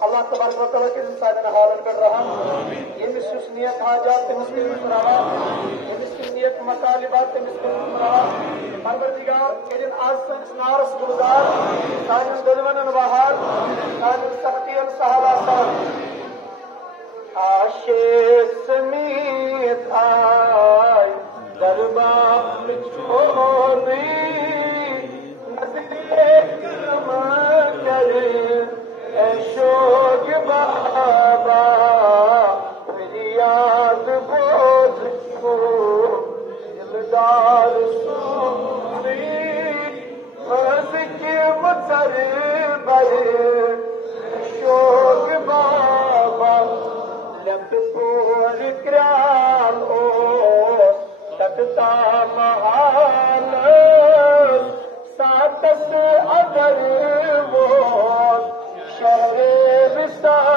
Allah तबारक व तआला के इंसान हालत कर रहा ये मिसनियत हाजात मुस्लिम रहा ये मिसनियत मतालिबात मुस्लिम रहा परवरदिगार एजन आसन नारस गुजार सान दुलमन बहार सान सख्तियन सहाला सान आशे समीत आय दरबार छोड़ी नजरे करम करे शोक बाबा याद बोझ को दिलदार सुनी बस के मसर भरे शोक बाबा लंब पूर क्राल ओ तकता महाल सातस अगर वो शहरे विस्तार